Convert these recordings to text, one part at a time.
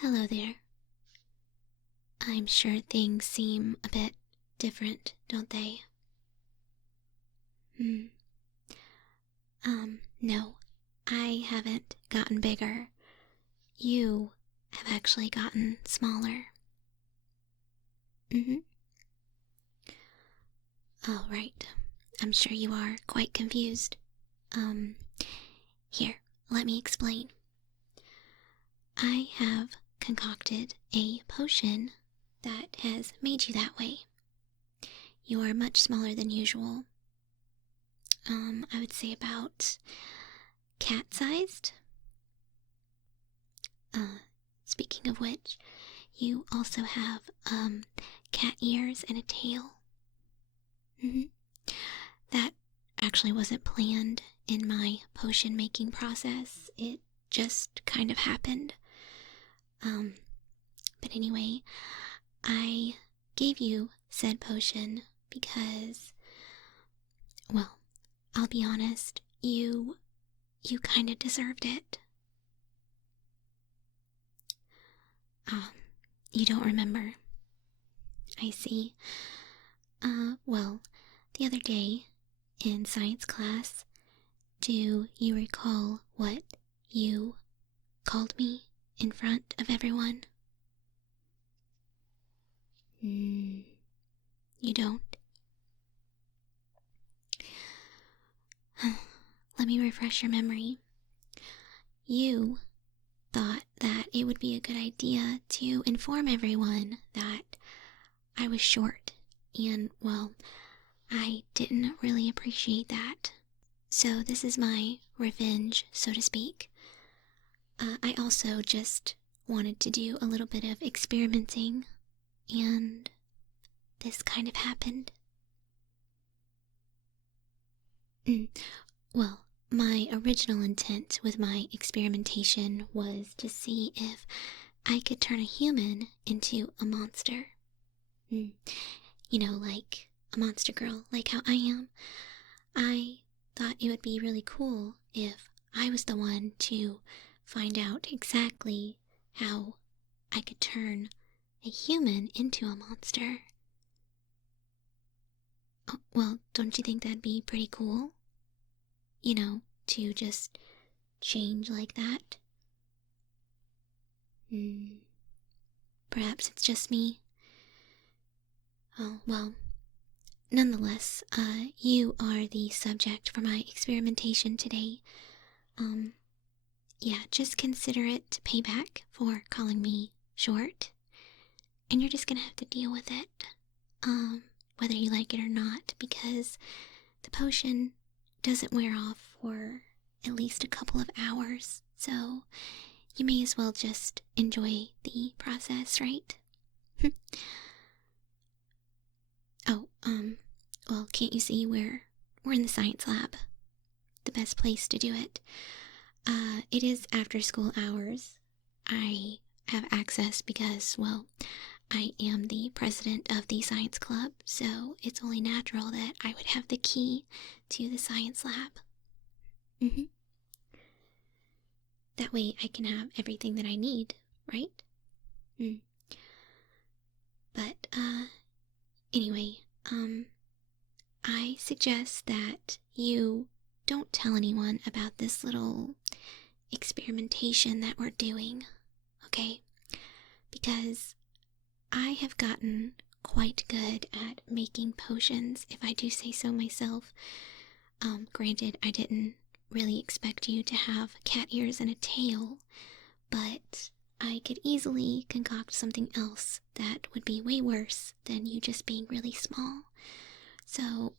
Hello there. I'm sure things seem a bit different, don't they? No, I haven't gotten bigger. You have actually gotten smaller. All right. I'm sure you are quite confused. Here, let me explain. I have concocted a potion that has made you that way. You are much smaller than usual. I would say about cat-sized. Speaking of which, you also have, cat ears and a tail. That actually wasn't planned in my potion making process. It just kind of happened. But anyway, I gave you said potion because, well, I'll be honest, you kinda deserved it. You don't remember. I see. Well, the other day, in science class, do you recall what you called me in front of everyone? You don't? Let me refresh your memory. You thought that it would be a good idea to inform everyone that I was short, and, well, I didn't really appreciate that. So this is my revenge, so to speak. I also just wanted to do a little bit of experimenting, and this kind of happened. Well, my original intent with my experimentation was to see if I could turn a human into a monster. You know, like a Monstergirl, like how I am. I thought it would be really cool if I was the one to find out exactly how I could turn a human into a monster. Oh, well, don't you think that'd be pretty cool? You know, to just change like that? Perhaps it's just me. Oh, well, nonetheless, you are the subject for my experimentation today. Yeah, just consider it payback for calling me short. And you're just gonna have to deal with it. Whether you like it or not, because the potion doesn't wear off for at least a couple of hours, so you may as well just enjoy the process, right? Oh, well, can't you see we're in the science lab? The best place to do it. It is after school hours. I have access because, well, I am the president of the science club, so it's only natural that I would have the key to the science lab. That way I can have everything that I need, right? But, anyway, I suggest that you don't tell anyone about this little experimentation that we're doing, okay? Because I have gotten quite good at making potions, if I do say so myself. Granted, I didn't really expect you to have cat ears and a tail, but I could easily concoct something else that would be way worse than you just being really small. So,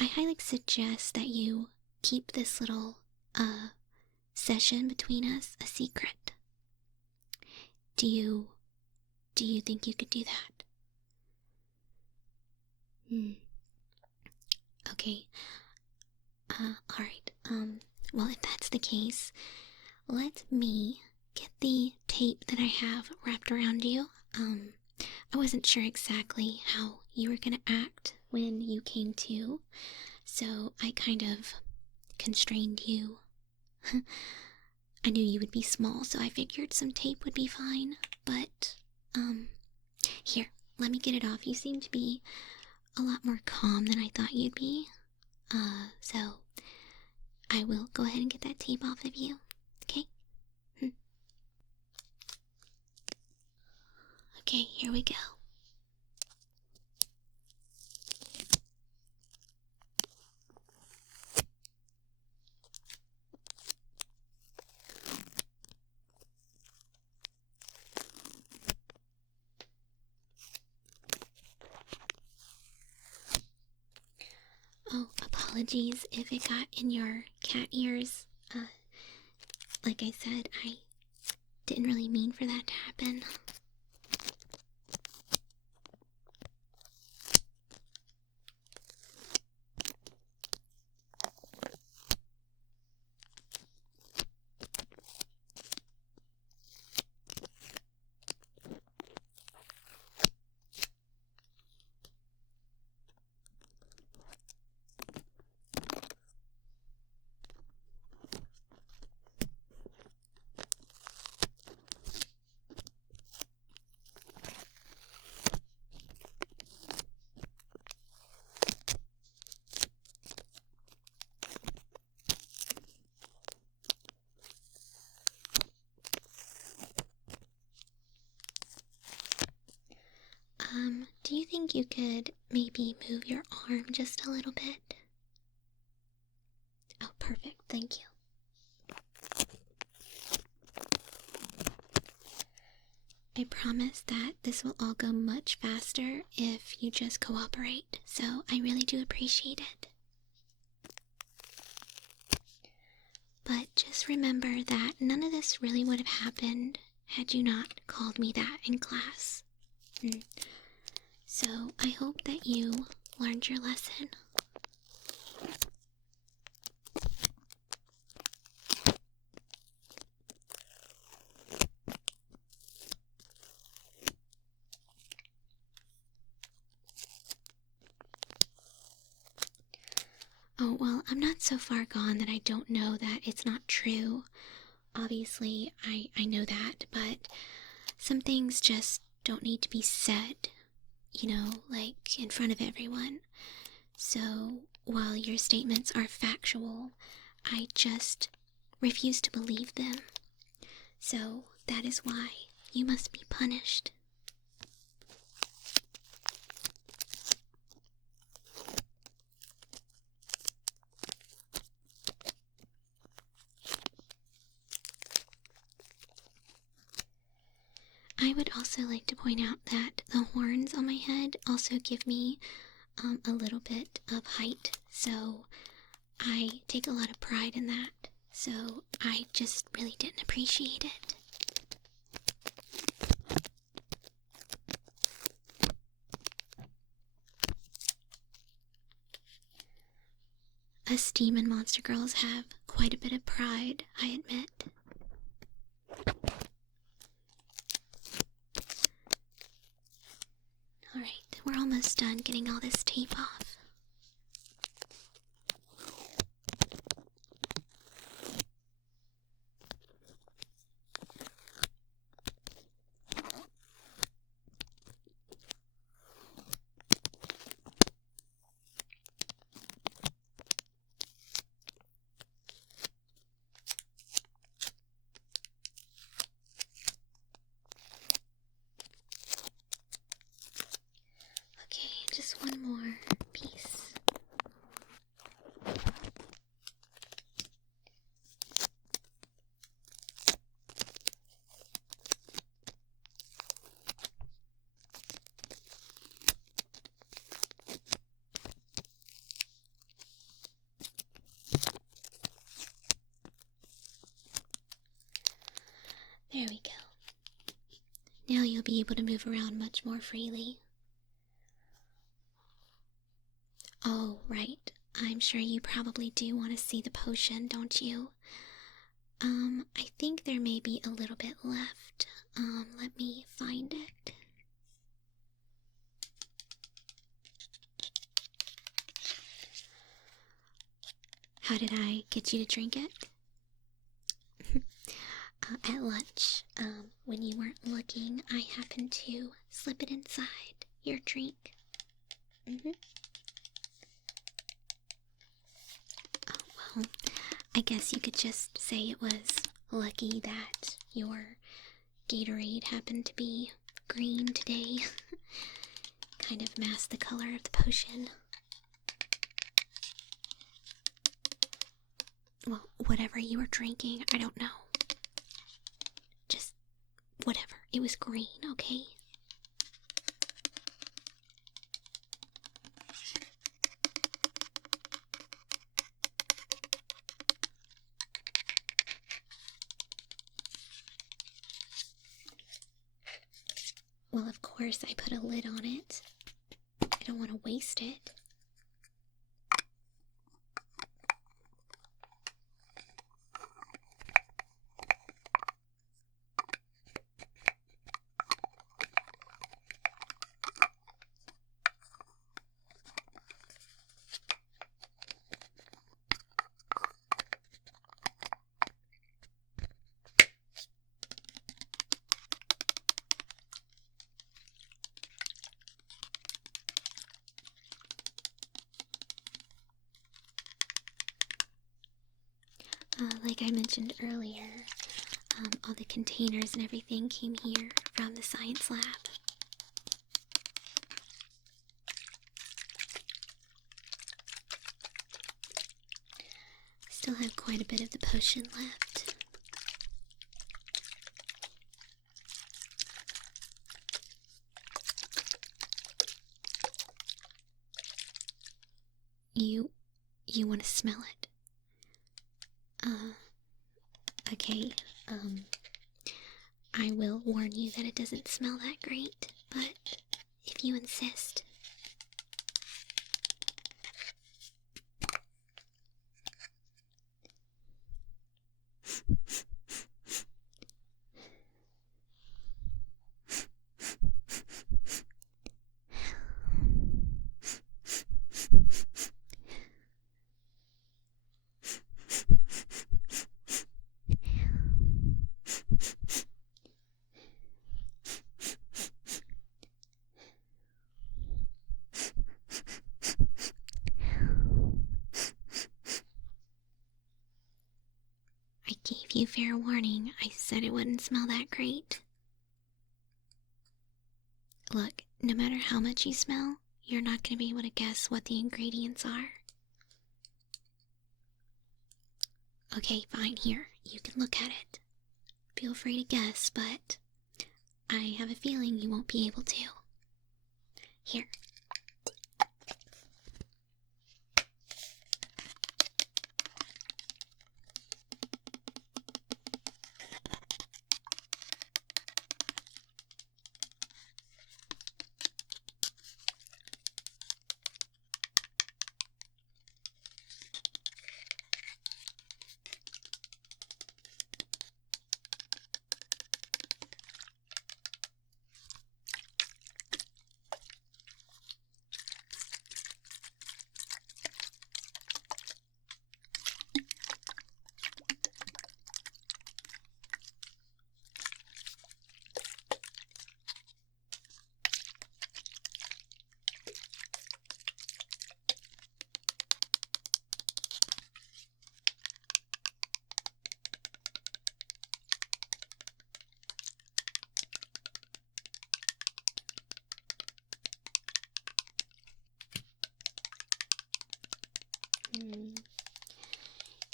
I highly suggest that you keep this little, session between us a secret. Do you think you could do that? Okay. Alright. Well, if that's the case, let me get the tape that I have wrapped around you. I wasn't sure exactly how you were gonna act when you came to, so I kind of constrained you. I knew you would be small, so I figured some tape would be fine. But, here, let me get it off. You seem to be a lot more calm than I thought you'd be. So I will go ahead and get that tape off of you, okay? Okay, here we go. Oh, apologies if it got in your cat ears. Like I said, I didn't really mean for that to happen. Do you think you could maybe move your arm just a little bit? Oh, perfect. Thank you. I promise that this will all go much faster if you just cooperate, so I really do appreciate it. But just remember that none of this really would have happened had you not called me that in class. So I hope that you learned your lesson. Oh, well, I'm not so far gone that I don't know that it's not true. Obviously, I know that, but some things just don't need to be said, like in front of everyone. So, while your statements are factual, I just refuse to believe them. So, that is why you must be punished. I would also like to point out that the horns on my head also give me a little bit of height, so I take a lot of pride in that, so I just really didn't appreciate it. Us demon monster girls have quite a bit of pride, I admit. Alright, we're almost done getting all this tape off. Just one more piece. There we go. Now you'll be able to move around much more freely. Oh, right. I'm sure you probably do want to see the potion, don't you? I think there may be a little bit left. Let me find it. How did I get you to drink it? at lunch, when you weren't looking, I happened to slip it inside your drink. Oh, well, I guess you could just say it was lucky that your Gatorade happened to be green today. Kind of masked the color of the potion. Well, whatever you were drinking, I don't know. Just whatever. It was green, okay? Well, of course, I put a lid on it. I don't want to waste it. Like I mentioned earlier, all the containers and everything came here from the science lab. Still have quite a bit of the potion left. You want to smell it? Okay, I will warn you that it doesn't smell that great, but if you insist. I gave you fair warning. I said it wouldn't smell that great. Look, no matter how much you smell, you're not going to be able to guess what the ingredients are. Okay, fine, here. You can look at it. Feel free to guess, but I have a feeling you won't be able to. Here.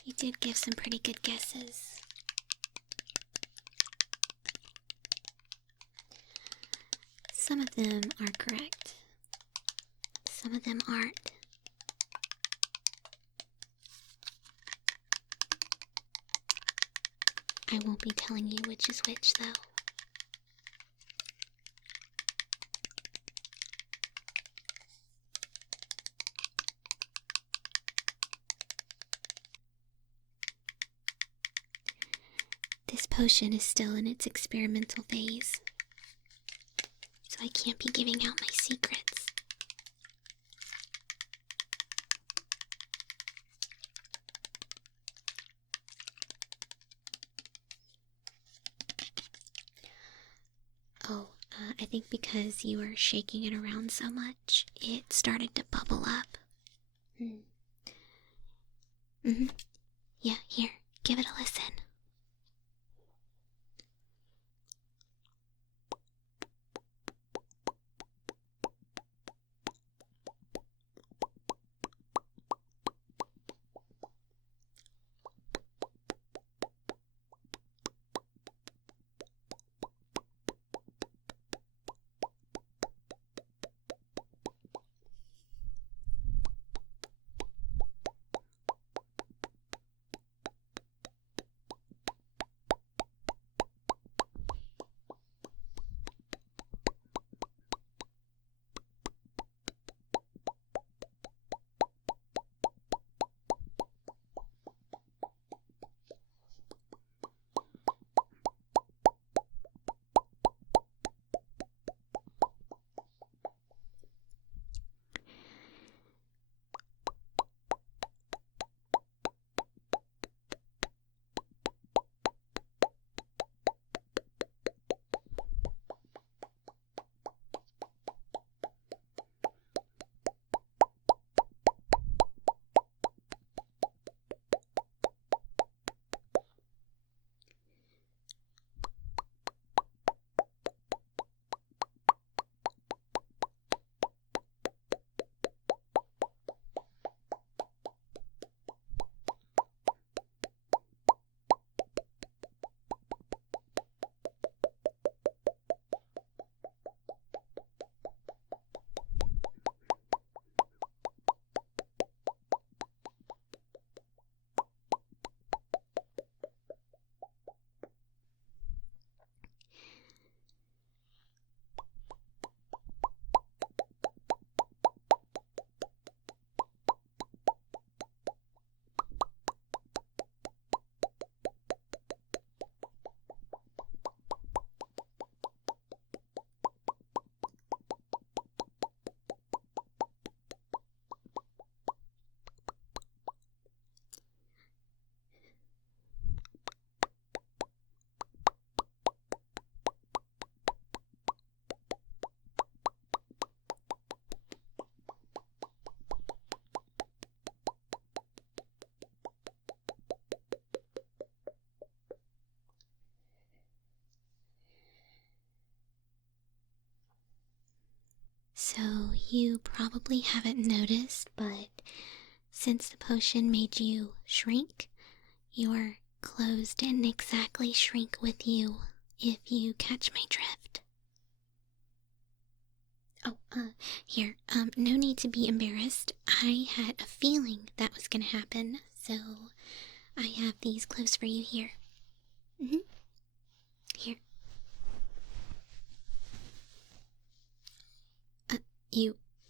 You did give some pretty good guesses. Some of them are correct. Some of them aren't. I won't be telling you which is which, though. This potion is still in its experimental phase, so I can't be giving out my secrets. I think because you were shaking it around so much, it started to bubble up. Yeah, here, give it a listen. So you probably haven't noticed, but since the potion made you shrink, your clothes didn't exactly shrink with you, if you catch my drift. Oh, here, no need to be embarrassed. I had a feeling that was gonna happen, so I have these clothes for you here. Here.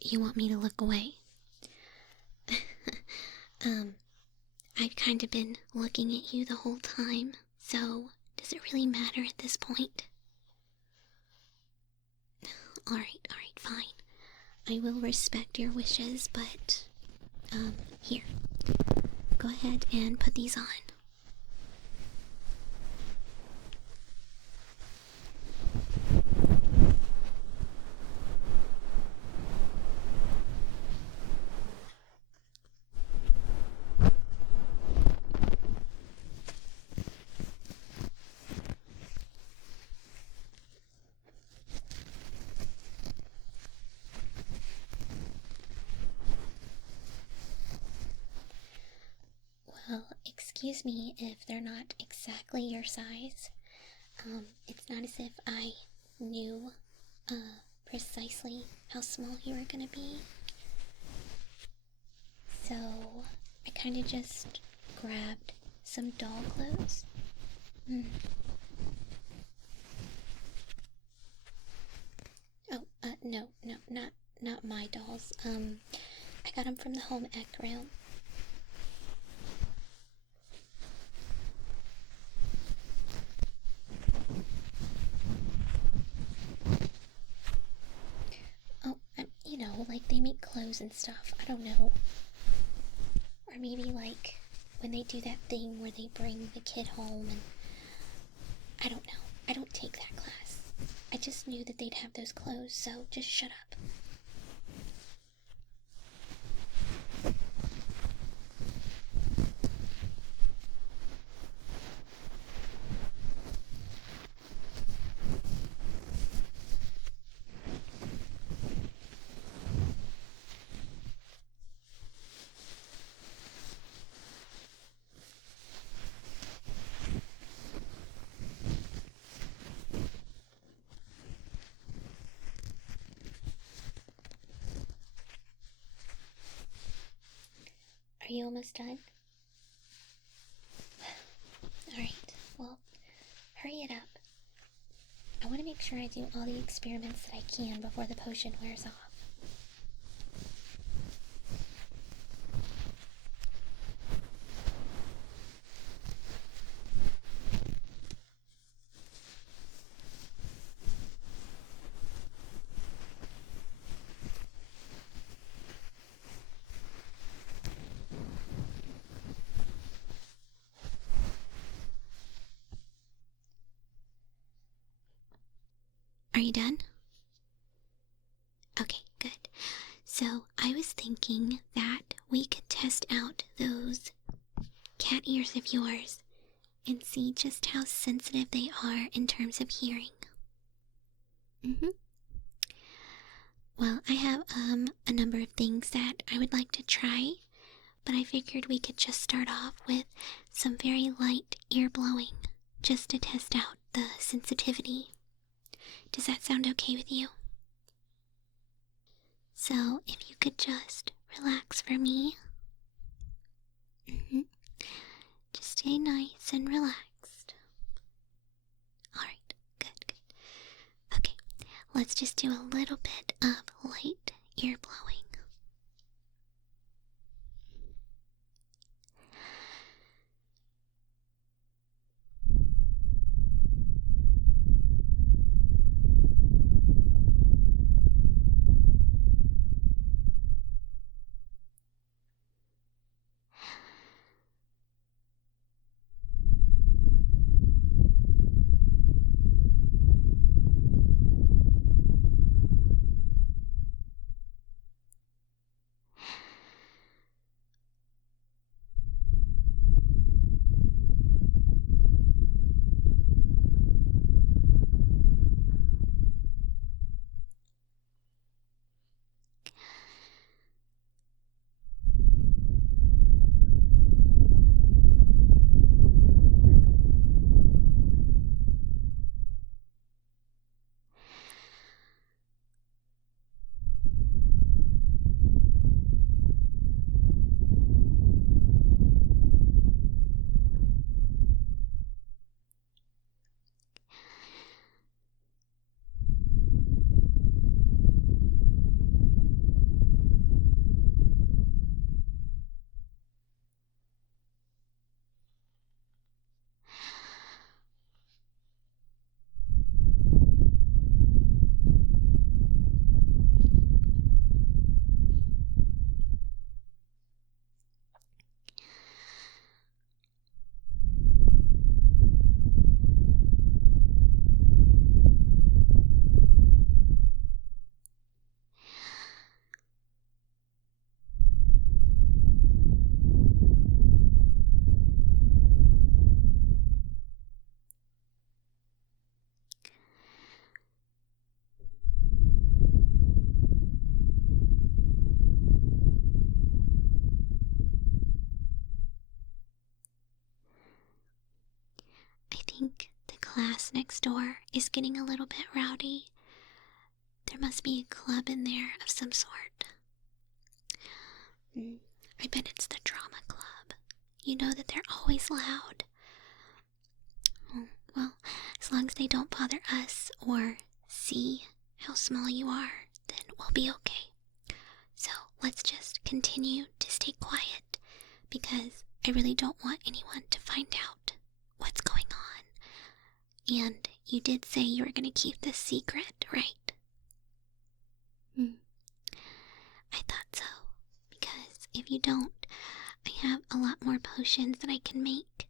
You want me to look away? I've kind of been looking at you the whole time, so does it really matter at this point? Alright, fine. I will respect your wishes, but, here. Go ahead and put these on. Well, excuse me if they're not exactly your size. It's not as if I knew, precisely how small you were gonna be. So, I kinda just grabbed some doll clothes. Oh, no, not my dolls. I got them from the home ec room. Oh, you know, like they make clothes and stuff. I don't know. Or maybe like when they do that thing where they bring the kid home and I don't know. I don't take that class. I just knew that they'd have those clothes, so just shut up. Are you almost done? Alright, well, hurry it up. I want to make sure I do all the experiments that I can before the potion wears off. Are you done? Okay, good. So I was thinking that we could test out those cat ears of yours and see just how sensitive they are in terms of hearing. Well, I have a number of things that I would like to try, but I figured we could just start off with some very light ear blowing just to test out the sensitivity. Does that sound okay with you? So, if you could just relax for me. Just stay nice and relaxed. Alright, good. Okay, let's just do a little bit of light ear blowing. The class next door is getting a little bit rowdy. There must be a club in there of some sort. I bet it's the drama club. You know that they're always loud. Well, as long as they don't bother us or see how small you are, then we'll be okay. So let's just continue to stay quiet, because I really don't want anyone to find out what's going on. And you did say you were going to keep this secret, right? I thought so, because if you don't, I have a lot more potions that I can make,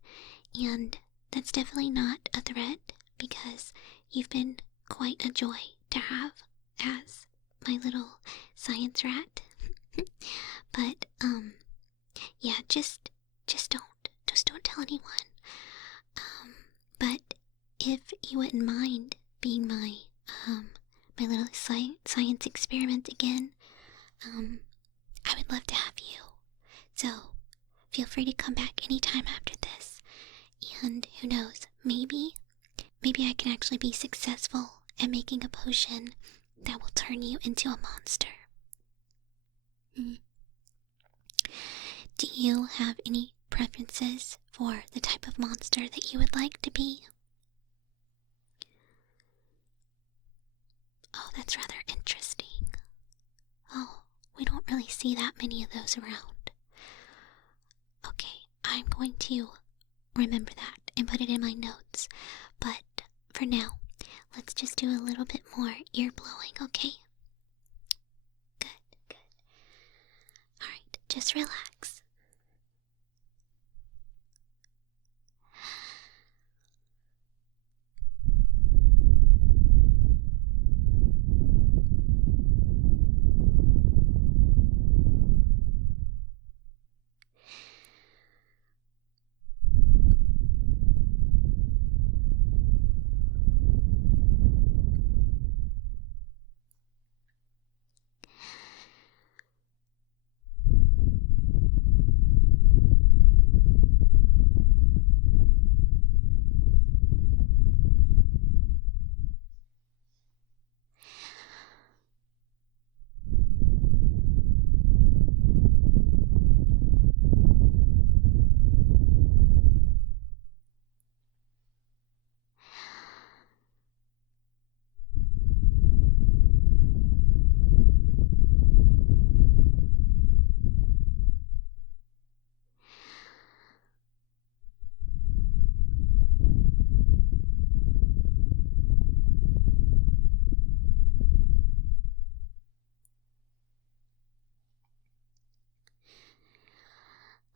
and that's definitely not a threat, because you've been quite a joy to have as my little science rat. But, yeah, just don't tell anyone. But if you wouldn't mind being my little science experiment again, I would love to have you. So, feel free to come back anytime after this. And who knows, maybe I can actually be successful at making a potion that will turn you into a monster. Do you have any preferences for the type of monster that you would like to be? Oh, that's rather interesting. Oh, we don't really see that many of those around. Okay, I'm going to remember that and put it in my notes. But for now, let's just do a little bit more ear blowing, okay? Good. Alright, just relax.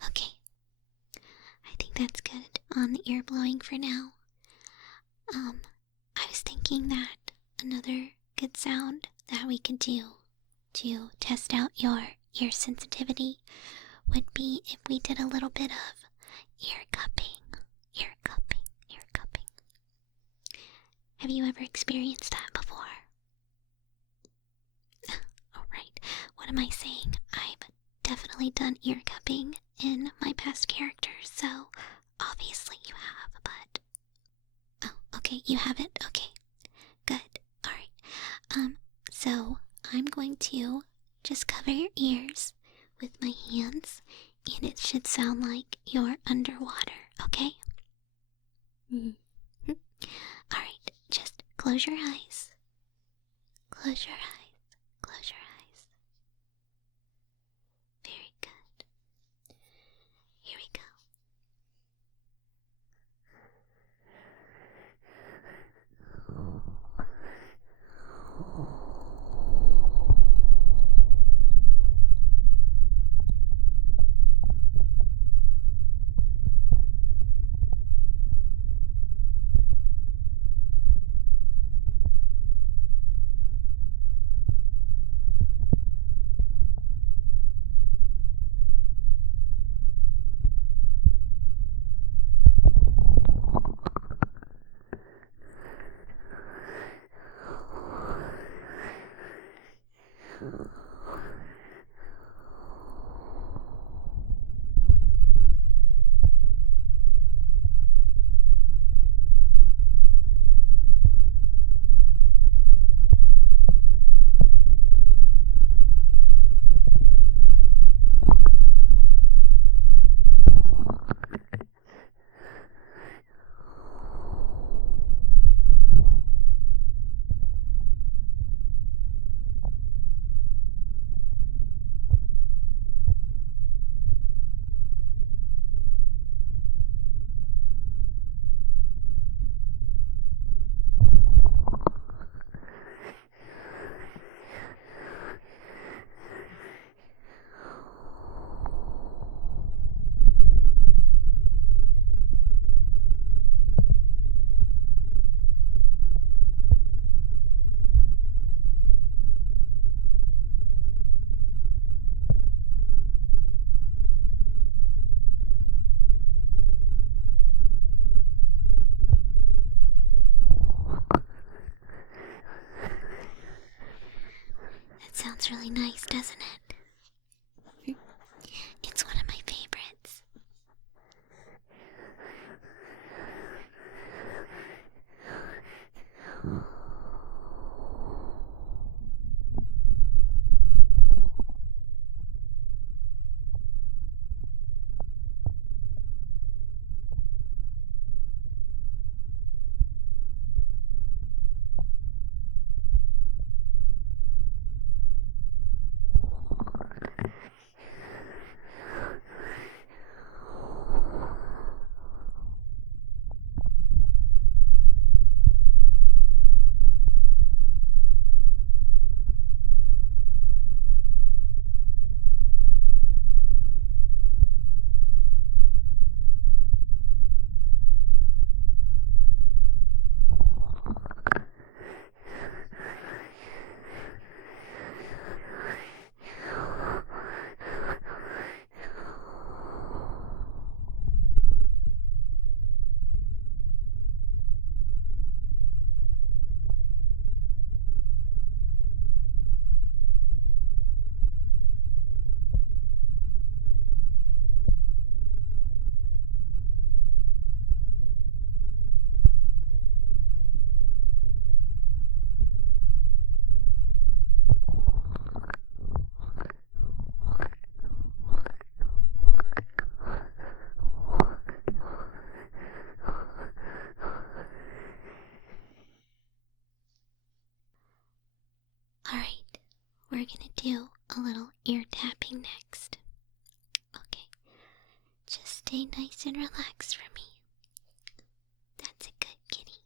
Okay, I think that's good on the ear blowing for now. I was thinking that another good sound that we could do to test out your ear sensitivity would be if we did a little bit of ear cupping. Have you ever experienced that before? Alright, what am I saying? I've definitely done ear cupping in my past characters, so obviously you have, but... Oh, okay, you haven't? Okay, good, alright. So I'm going to just cover your ears with my hands, and it should sound like you're underwater, okay? Alright, just close your eyes. Close your eyes. Very good. Here we go. we're gonna do a little ear tapping next. Okay, just stay nice and relaxed for me. That's a good kitty.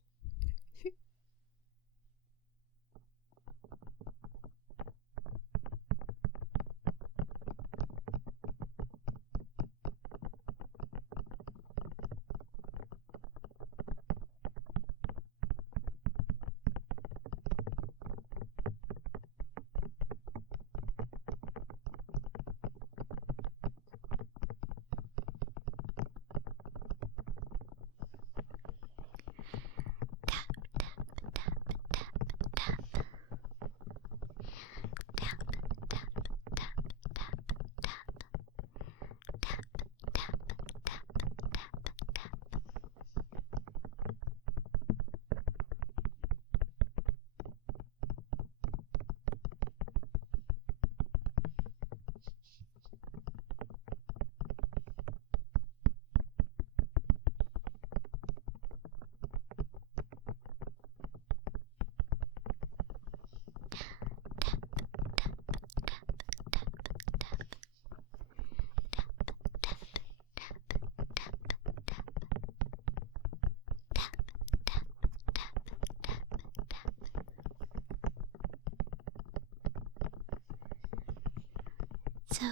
So,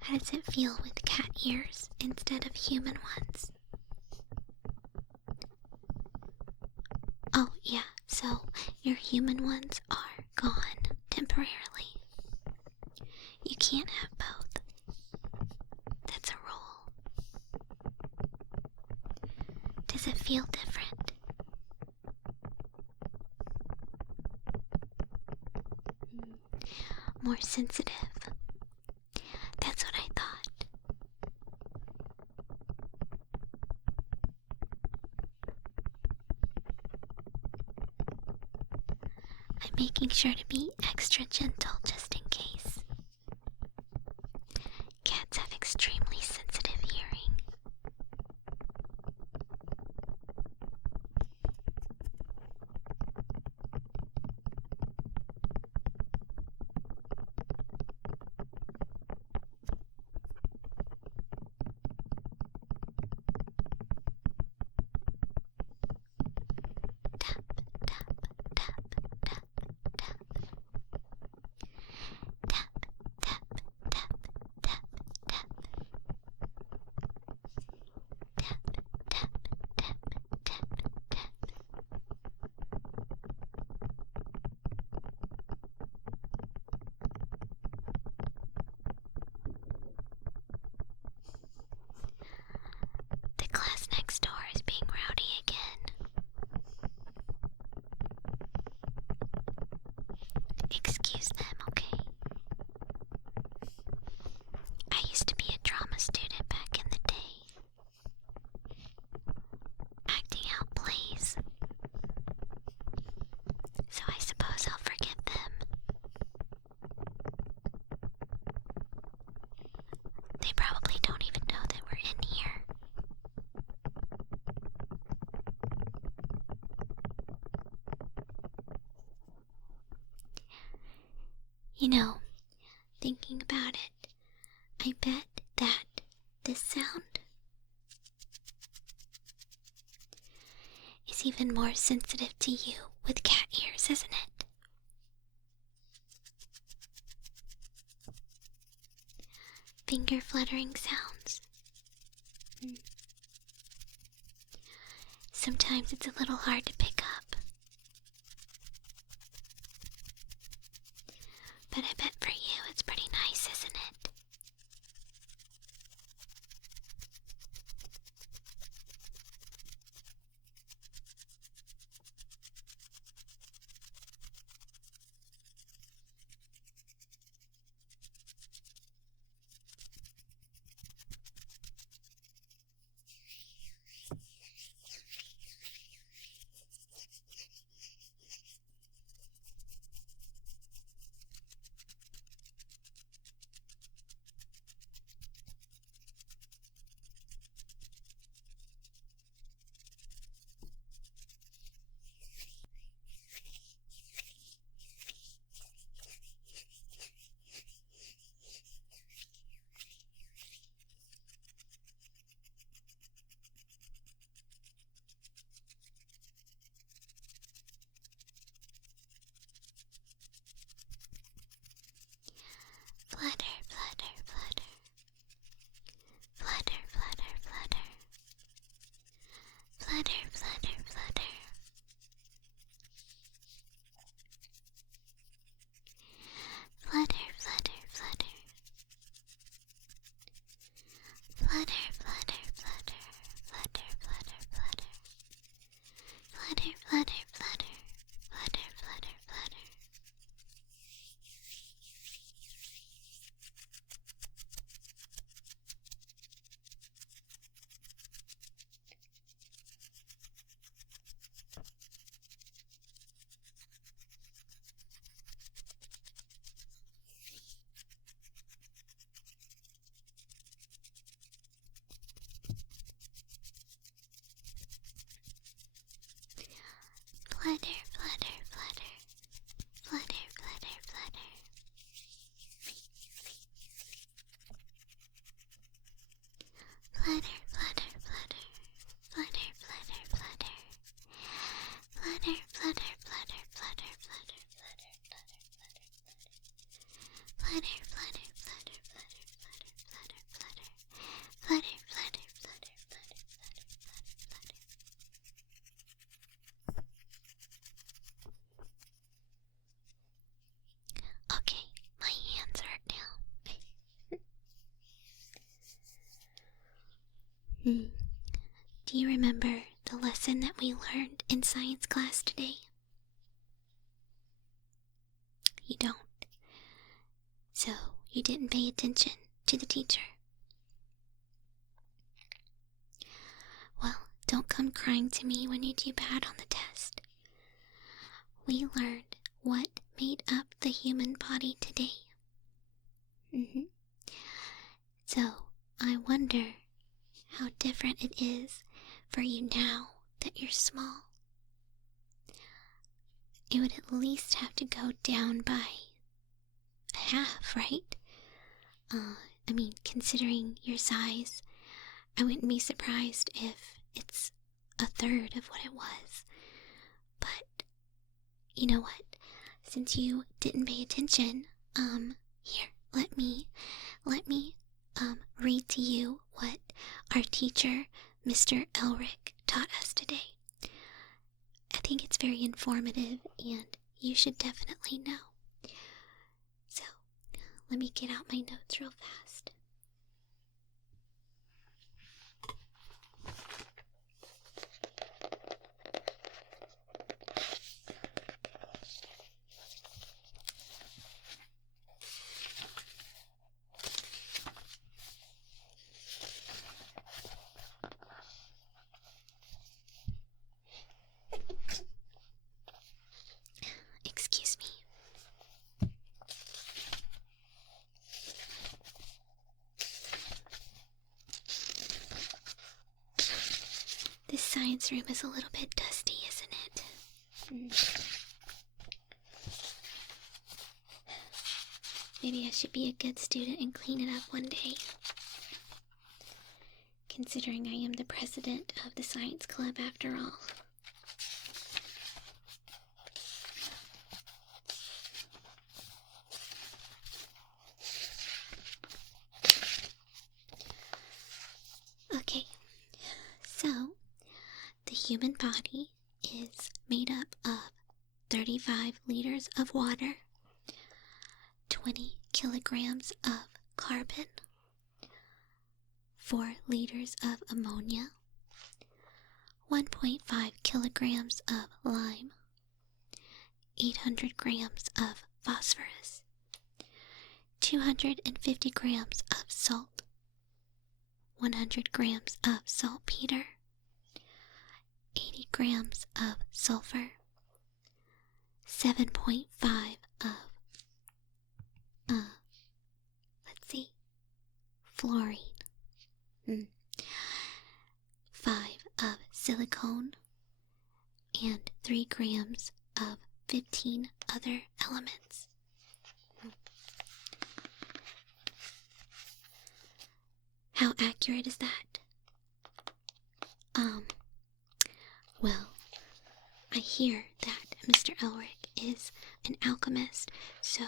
how does it feel with cat ears instead of human ones? Oh yeah, so your human ones are gone temporarily. You can't have both. That's a rule. Does it feel different? More sensitive. That's what I thought. I'm making sure to be extra gentle just in case. Cats have extremely sensitive hearing. The class next door is being rowdy again. Excuse them, okay? I used to be a drama student back in the day. Acting out plays. So I suppose I'll forgive them. They probably don't even know that we're in here. You know, thinking about it, I bet that this sound is even more sensitive to you with cat ears, isn't it? Finger fluttering sounds. Sometimes it's a little hard to pick up. But I bet for you it's pretty nice, isn't it? Flutter, flutter, flutter. Flutter, flutter, flutter. Flutter, flutter, flutter. Flutter, flutter, flutter. Flutter, flutter, flutter. Flutter, flutter, flutter. Flutter, flutter, flutter, flutter, flutter, flutter, flutter, flutter. Flutter, flutter, flutter, flutter, flutter, flutter, flutter. Flutter, flutter, flutter, flutter, flutter, flutter, flutter. Okay, my hands hurt now. Do you remember the lesson that we learned in science class today? You don't. So, you didn't pay attention to the teacher. Well, don't come crying to me when you do bad on the test. We learned what made up the human body today. So, I wonder how different it is for you now that you're small. It would at least have to go down by half, right? I mean, considering your size, I wouldn't be surprised if it's a third of what it was. But, you know what? Since you didn't pay attention, here, let me read to you what our teacher, Mr. Elric, taught us today. I think it's very informative, and you should definitely know. So, let me get out my notes real fast. Excuse me. This science room is a little bit dusty, isn't it? Maybe I should be a good student and clean it up one day. Considering I am the president of the science club after all. Okay, so the human body is made up of 35 liters of water, 20 kilograms of carbon, 4 liters of ammonia, 1.5 kilograms of lime, 800 grams of phosphorus, 250 grams of salt, 100 grams of saltpeter, 80 grams of sulfur, 7.5 of, fluorine, 5 of silicone, and 3 grams of 15 other elements. How accurate is that? Well, I hear that Mr. Elric is an alchemist, so,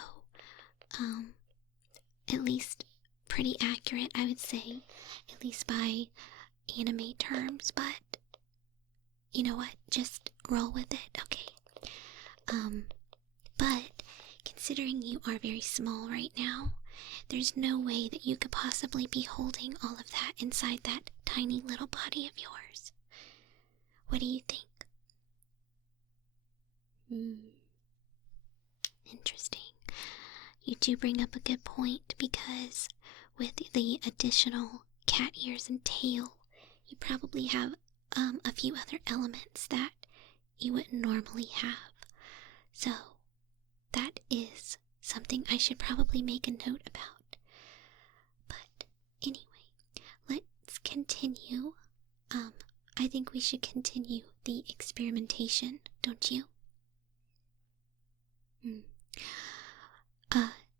at least pretty accurate, I would say, at least by anime terms, but you know what, just roll with it, okay? But considering you are very small right now, there's no way that you could possibly be holding all of that inside that tiny little body of yours. What do you think? Hmm. Interesting. You do bring up a good point because with the additional cat ears and tail, you probably have a few other elements that you wouldn't normally have. So that is something I should probably make a note about. But anyway, let's continue. I think we should continue the experimentation, don't you?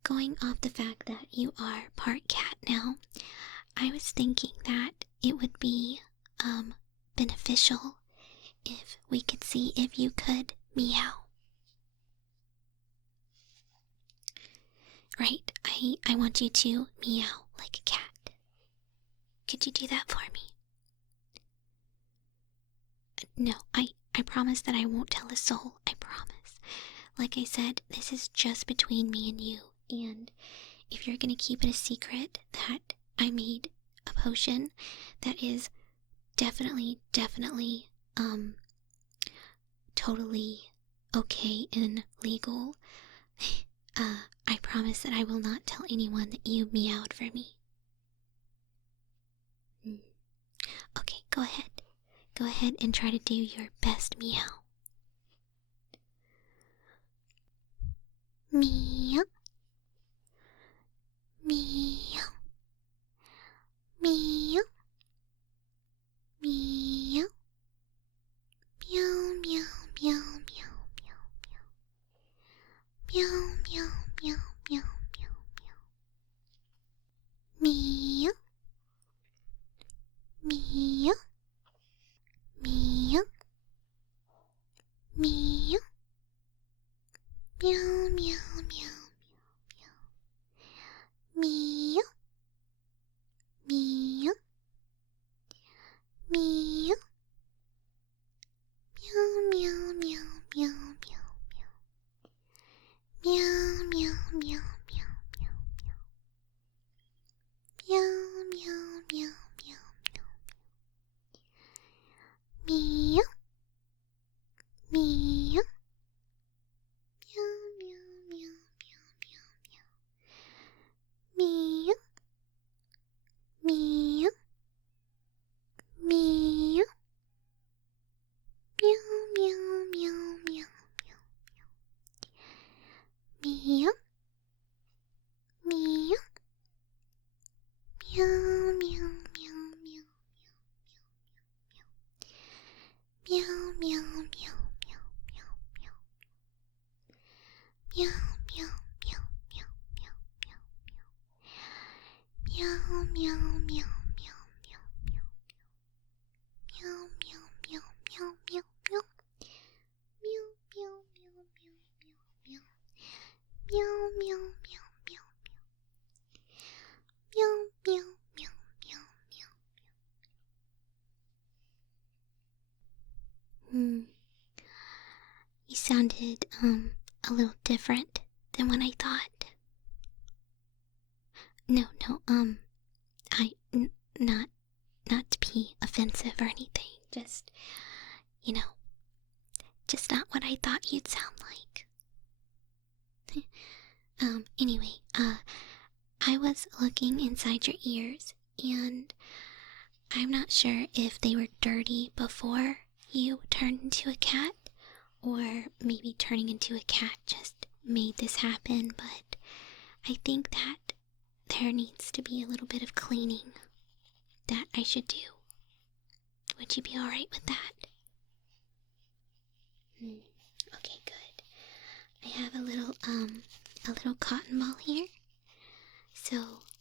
Going off the fact that you are part cat now, I was thinking that it would be, beneficial if we could see if you could meow. Right, I want you to meow like a cat. Could you do that for me? No, I promise that I won't tell a soul, I promise. Like I said, this is just between me and you, and if you're gonna keep it a secret that I made a potion that is definitely, totally okay and legal, I promise that I will not tell anyone that you meowed for me. Okay, go ahead. Go ahead and try to do your best meow. Meow. Meow. Meow. Meow. Meow, meow, meow, meow, meow, meow. Meow, meow, meow, meow, meow, meow. Meow. Meow. Meow. Meow. Meow, meow, meow, meow. Meow. Meow. Meow. Meow, meow, meow, meow, meow, meow. Meow, meow, meow, meow, meow, meow. Meow, meow, meow, meow, meow. Meow. Meow. Meow, meow, meow, meow, meow, meow. Meow. Meow. Meow. Meow, meow, meow, meow, meow. Meow. Meow. Meow, meow, meow, meow, meow, meow, meow, meow, meow, meow, meow. Meow, meow, meow, meow, meow, meow. Meow, meow, meow, meow, meow, meow. Meow, meow, meow, meow, meow, meow. Meow, meow, meow, meow, meow, meow. Meow, meow, meow, meow, meow. Meow, meow, meow, meow, meow. You sounded, a little different than what I thought. No, not to be offensive or anything. Just, just not what I thought you'd sound like. Anyway, I was looking inside your ears, and I'm not sure if they were dirty before you turned into a cat, or maybe turning into a cat just made this happen, but I think that there needs to be a little bit of cleaning that I should do. Would you be alright with that? Okay, good. I have a little cotton ball here. So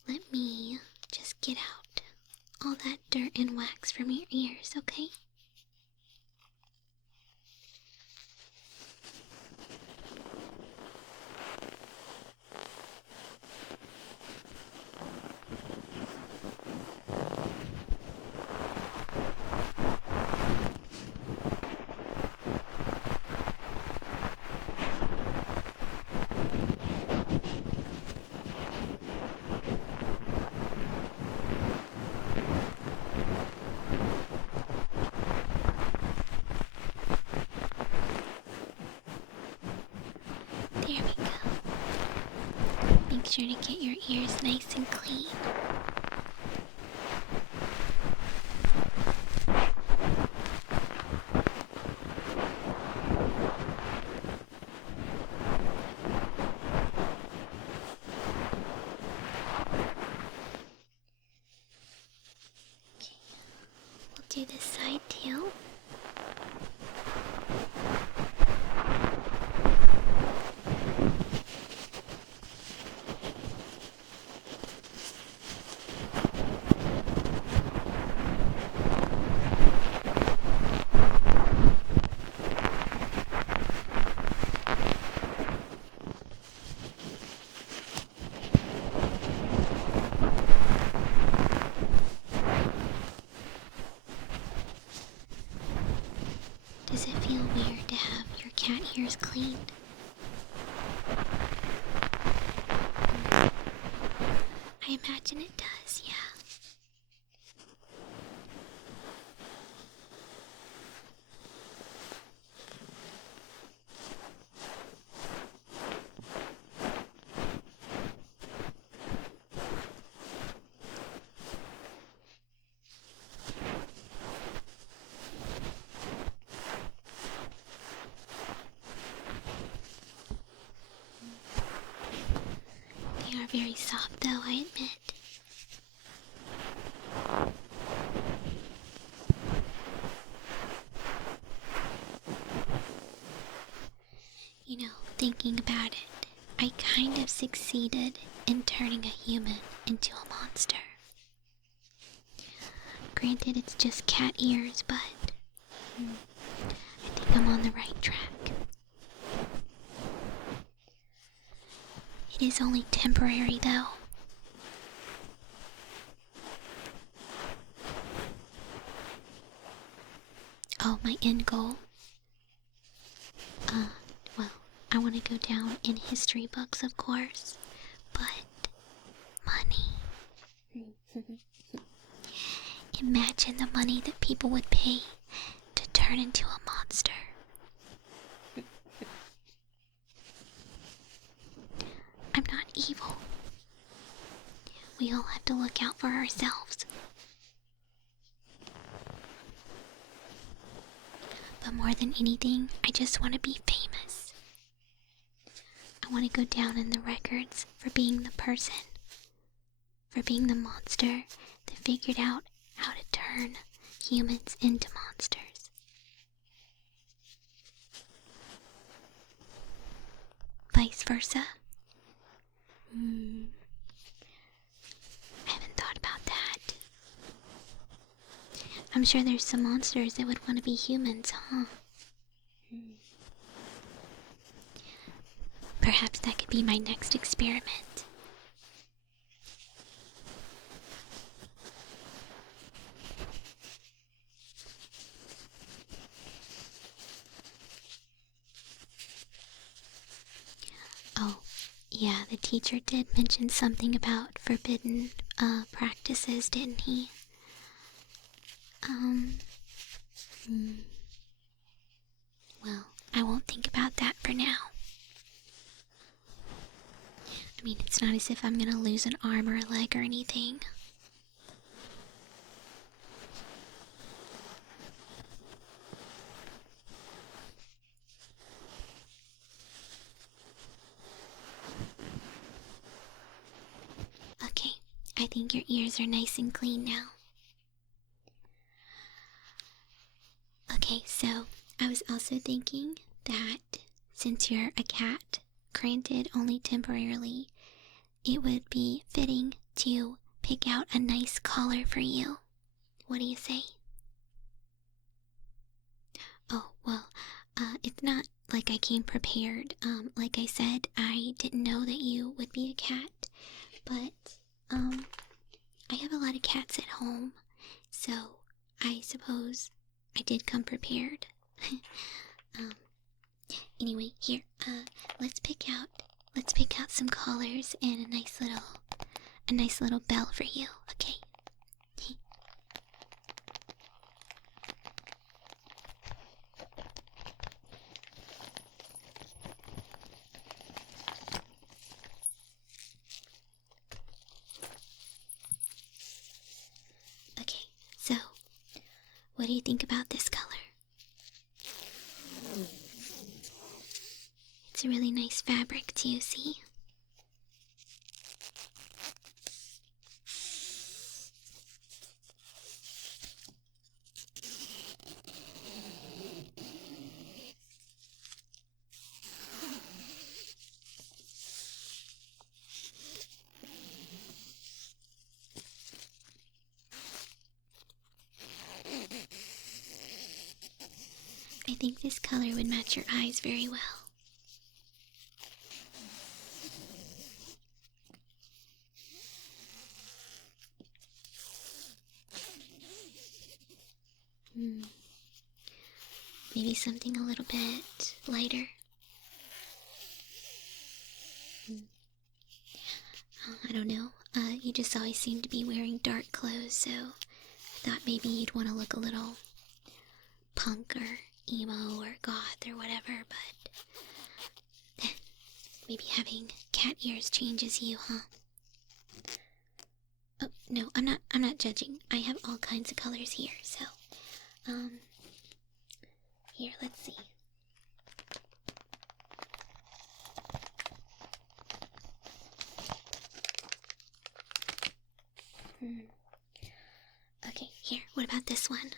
let me just get out all that dirt and wax from your ears, okay? sure to get your ears nice and clean. Okay, we'll do this side too. Does it feel weird to have your cat ears cleaned? I imagine it does, yeah. They are very soft though, I admit. You know, thinking about it, I kind of succeeded in turning a human into a monster. Granted, it's just cat ears, but I think I'm on the right track. It is only temporary, though. Oh, my end goal? Well, I want to go down in history books, of course, but money. Imagine the money that people would pay to turn into a monster. I'm not evil. We all have to look out for ourselves. But more than anything, I just want to be famous. I want to go down in the records for being the person, for being the monster that figured out how to turn humans into monsters. Vice versa. I haven't thought about that. I'm sure there's some monsters that would want to be humans, huh? Perhaps that could be my next experiment. Oh, yeah, the teacher did mention something about forbidden practices, didn't he? Well, I won't think about that for now. I mean, it's not as if I'm gonna lose an arm or a leg or anything. Okay, I think your ears are nice and clean now. Okay, so I was also thinking that since you're a cat, granted only temporarily, it would be fitting to pick out a nice collar for you. What do you say? Oh, well, it's not like I came prepared. Like I said, I didn't know that you would be a cat, but, I have a lot of cats at home, so I suppose I did come prepared. Anyway, here, let's pick out some collars and a nice little bell for you, okay? What do you think about this color? It's a really nice fabric too, see? I think this color would match your eyes very well. Maybe something a little bit lighter. I don't know. You just always seem to be wearing dark clothes, so I thought maybe you'd want to look a little punk or emo or goth or whatever, but maybe having cat ears changes you, huh? Oh, no, I'm not judging. I have all kinds of colors here, so, here, let's see. Okay, here, what about this one?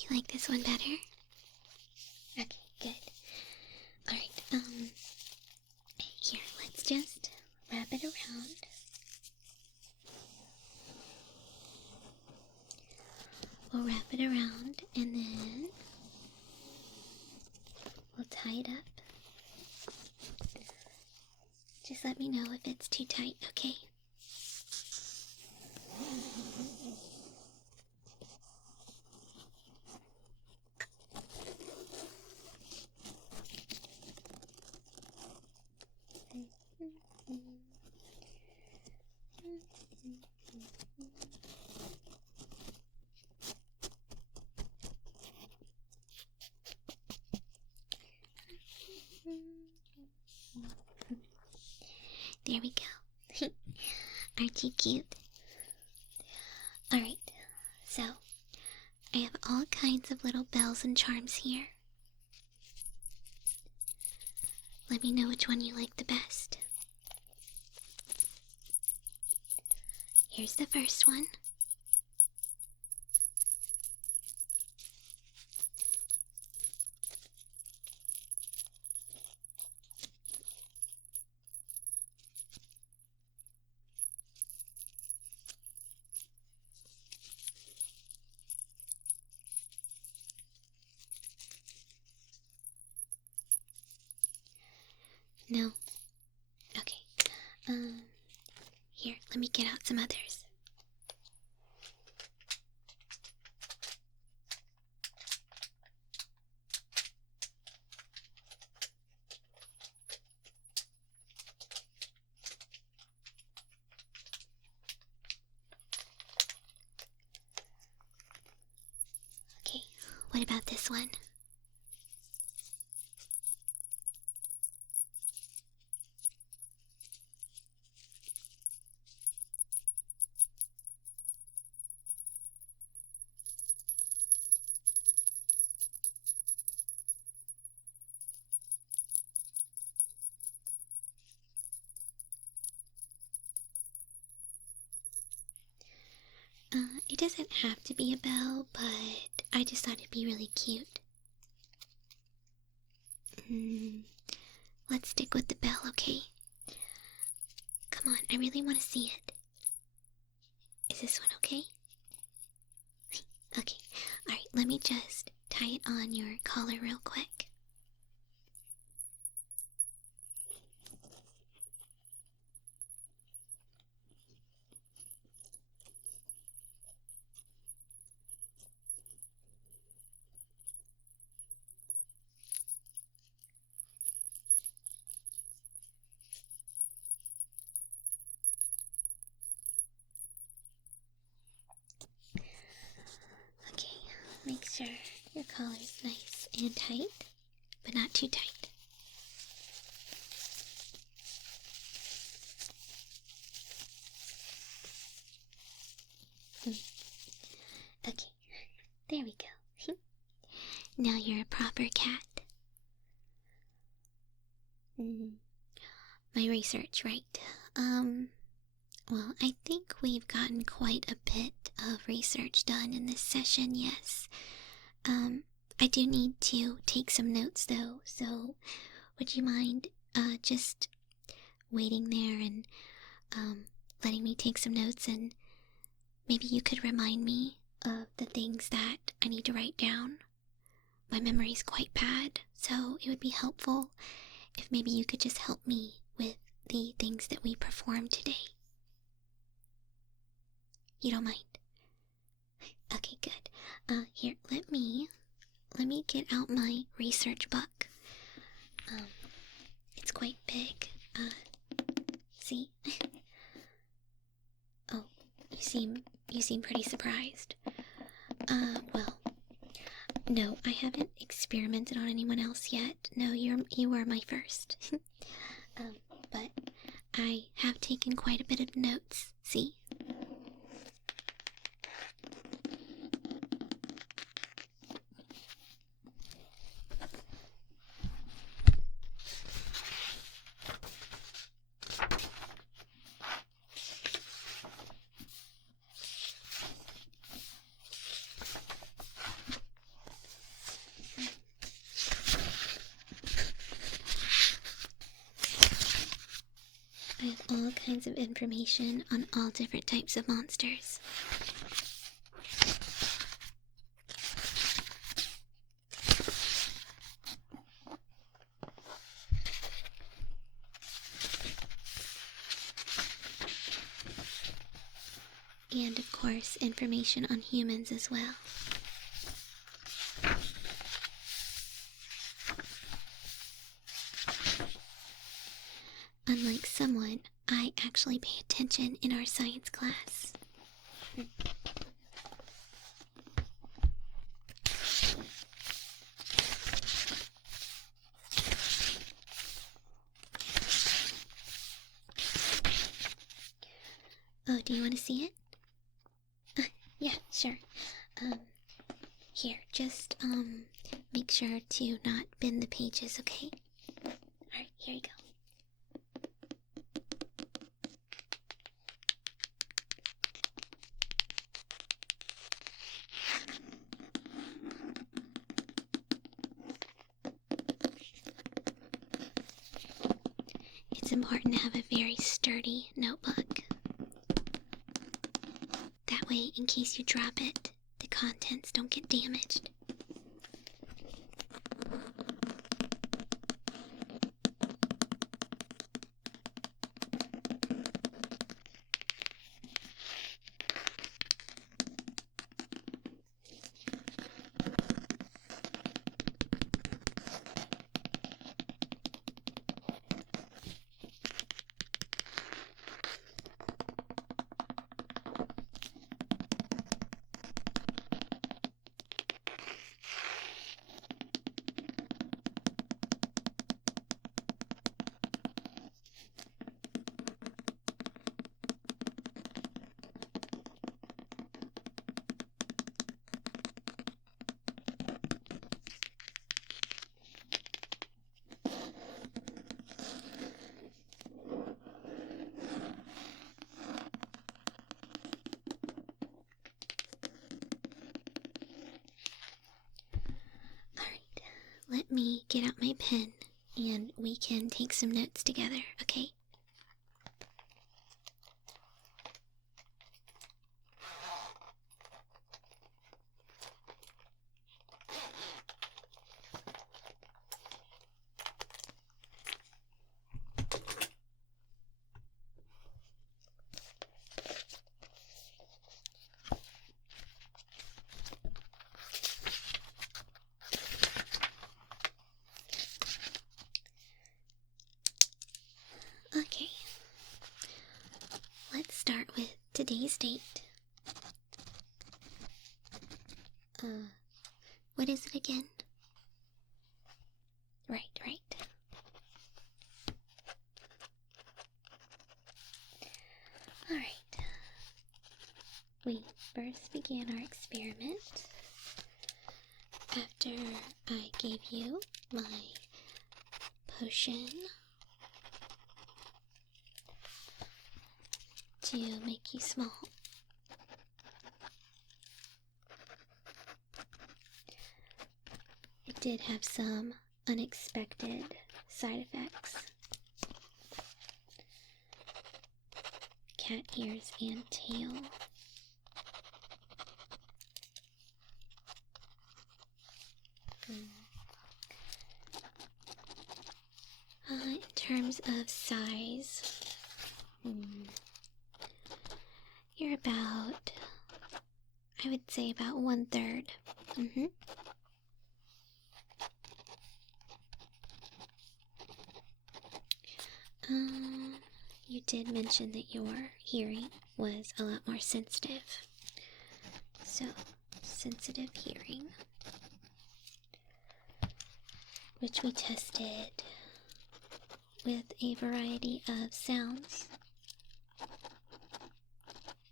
You like this one better? Okay, good. Alright, here, let's just wrap it around. We'll wrap it around and then we'll tie it up. Just let me know if it's too tight, okay? There we go. Aren't you cute? Alright, so I have all kinds of little bells and charms here. Let me know which one you like the best. Here's the first one. No? Okay. Here, let me get out some others. Okay, what about this one? It doesn't have to be a bell, but I just thought it'd be really cute. Let's stick with the bell, okay? Come on, I really want to see it. Is this one okay? Okay, alright, let me just tie it on your collar real quick. make sure your collar's nice and tight, but not too tight. Okay, there we go. Now you're a proper cat. My research, right? Well, I think we've gotten quite a bit of research done in this session, yes. I do need to take some notes though, so would you mind, just waiting there and, letting me take some notes, and maybe you could remind me of the things that I need to write down? My memory's quite bad, so it would be helpful if maybe you could just help me with the things that we performed today. You don't mind? Okay, good. Here, let me get out my research book. It's quite big. See? Oh, you seem pretty surprised. Well, no, I haven't experimented on anyone else yet. No, you were my first. But I have taken quite a bit of notes, see? I have all kinds of information on all different types of monsters. And of course, information on humans as well. Unlike someone, I actually pay attention in our science class. Oh, do you want to see it? Yeah, sure. Here, just, make sure to not bend the pages, okay? Alright, here you go. It's important to have a very sturdy notebook. That way, in case you drop it, the contents don't get damaged. Let me get out my pen and we can take some notes together, okay? Okay, let's start with today's date. What is it again? Right. Alright. We first began our experiment after I gave you my potion to make you small. It did have some unexpected side effects. Cat ears and tail. In terms of size, you're about, I would say about 1/3. You did mention that your hearing was a lot more sensitive. So, sensitive hearing, which we tested with a variety of sounds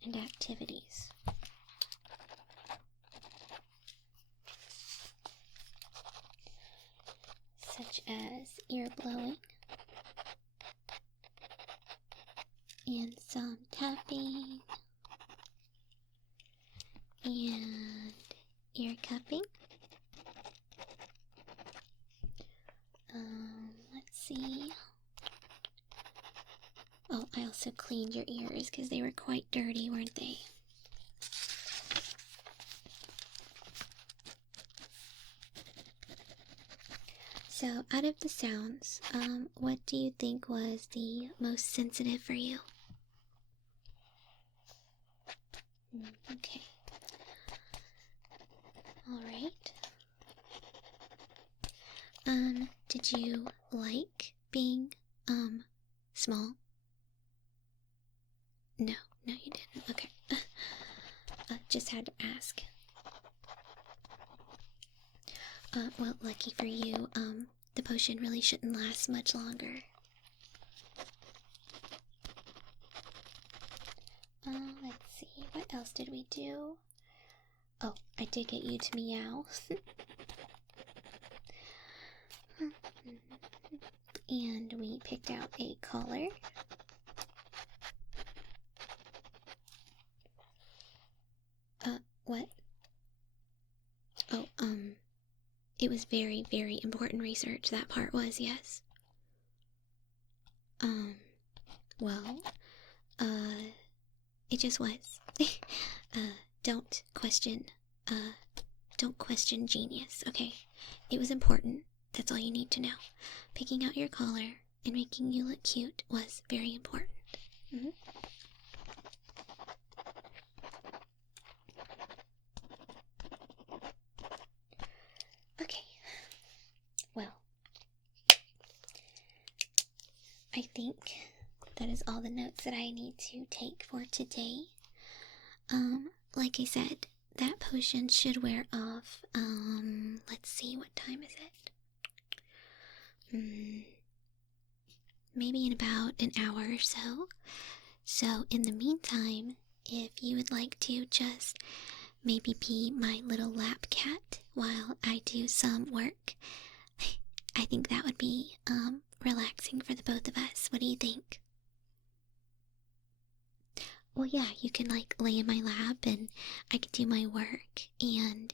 and activities. Such as ear blowing and some tapping and ear cupping. Let's see. Oh, I also cleaned your ears because they were quite dirty, weren't they? So, out of the sounds, what do you think was the most sensitive for you? Okay. Alright. Did you like being, small? No, you didn't. Okay. Just had to ask. Well, lucky for you, the potion really shouldn't last much longer. Let's see, what else did we do? Oh, I did get you to meow. And we picked out a collar. What? Oh, it was very, very important research, that part was, yes. Well, it just was. Don't question genius, okay? It was important, that's all you need to know. Picking out your collar and making you look cute was very important. Okay, well, I think that is all the notes that I need to take for today. Like I said, that potion should wear off, let's see, what time is it? Maybe in about an hour or so. So, in the meantime, if you would like to just maybe be my little lap cat while I do some work, I think that would be, relaxing for the both of us. What do you think? Well, yeah, you can, like, lay in my lap and I could do my work and,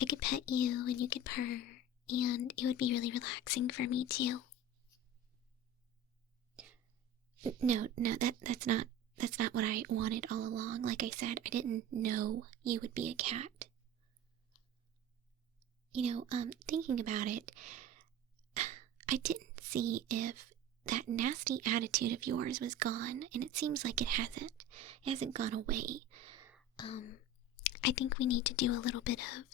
I could pet you and you could purr and it would be really relaxing for me too. No, that's not what I wanted all along. Like I said, I didn't know you would be a cat. Thinking about it, I didn't see if that nasty attitude of yours was gone, and it seems like it hasn't. It hasn't gone away. I think we need to do a little bit of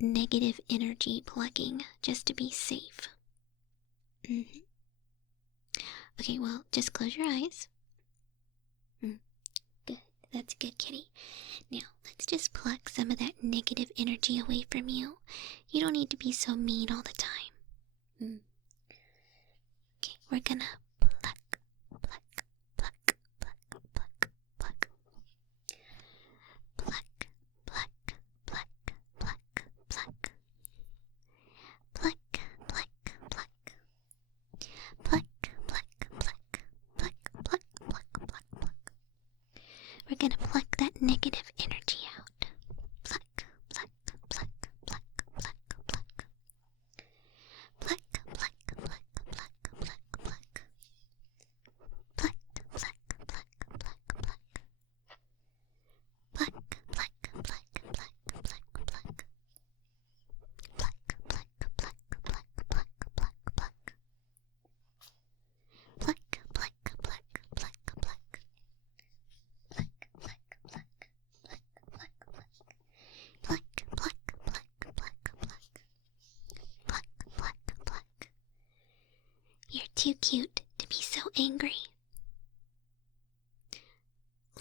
negative energy plucking just to be safe. Okay, well, just close your eyes. Good. That's good, kitty. Now, let's just pluck some of that negative energy away from you. You don't need to be so mean all the time. Okay, we're gonna pluck, pluck, pluck, pluck, pluck, pluck. Pluck, pluck, pluck, pluck, pluck. Pluck, pluck, pluck. Pluck, pluck, pluck, pluck, pluck, pluck, pluck, pluck. We're gonna pluck that negative energy out. Pluck, pluck, pluck, pluck, pluck, pluck. Pluck, pluck, pluck, pluck, pluck, pluck. Pluck, pluck, pluck, pluck, pluck. Pluck, pluck, pluck, pluck, pluck, pluck. Pluck, pluck, pluck, pluck, pluck, pluck, pluck. Pluck, pluck, pluck, pluck, pluck. Pluck, pluck, pluck, pluck, pluck, pluck. Pluck, pluck, pluck, pluck, pluck. Pluck, pluck, pluck. You're too cute to be so angry.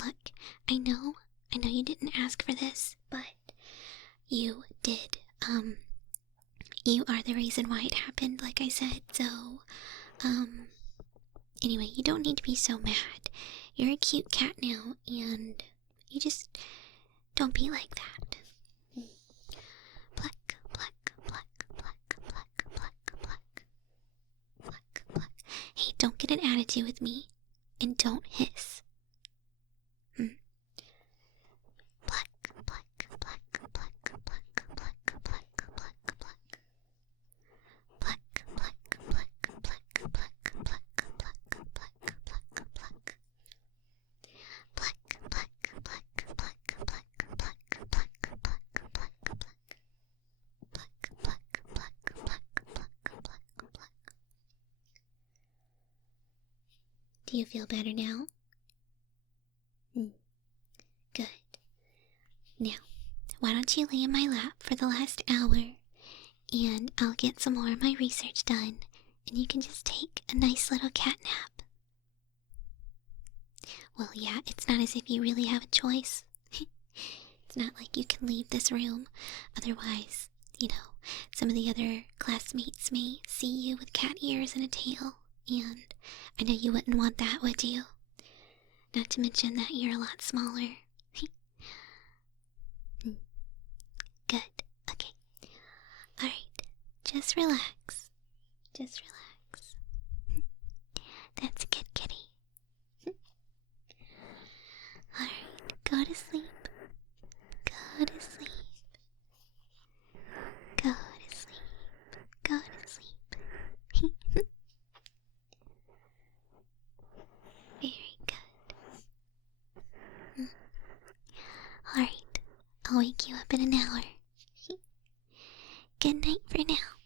Look, I know you didn't ask for this, but you did. You are the reason why it happened, like I said, so, anyway, you don't need to be so mad. You're a cute cat now, and you just don't be like that. Pluck, pluck, pluck, pluck, pluck, pluck, pluck. Pluck, pluck. Hey, don't get an attitude with me, and don't hiss. Pluck, pluck, pluck, pluck, pluck, pluck, pluck, pluck, pluck. Pluck, pluck, pluck, pluck, pluck, pluck, pluck, pluck, pluck, pluck. Pluck, pluck, pluck, pluck, pluck, pluck, pluck, pluck, pluck, pluck. Pluck, pluck, pluck, pluck, pluck, pluck, pluck. Do you feel better now? Good. Now, why don't you lay in my lap for the last hour, and I'll get some more of my research done, and you can just take a nice little cat nap. Well, yeah, it's not as if you really have a choice. It's not like you can leave this room. Otherwise, some of the other classmates may see you with cat ears and a tail, and I know you wouldn't want that, would you? Not to mention that you're a lot smaller. Good. Okay. Alright. Just relax. Just relax. That's a good kitty. Alright. Go to sleep. Go to sleep. Go to sleep. Go to sleep. Very good. Alright. I'll wake you up in an hour. Good night for now.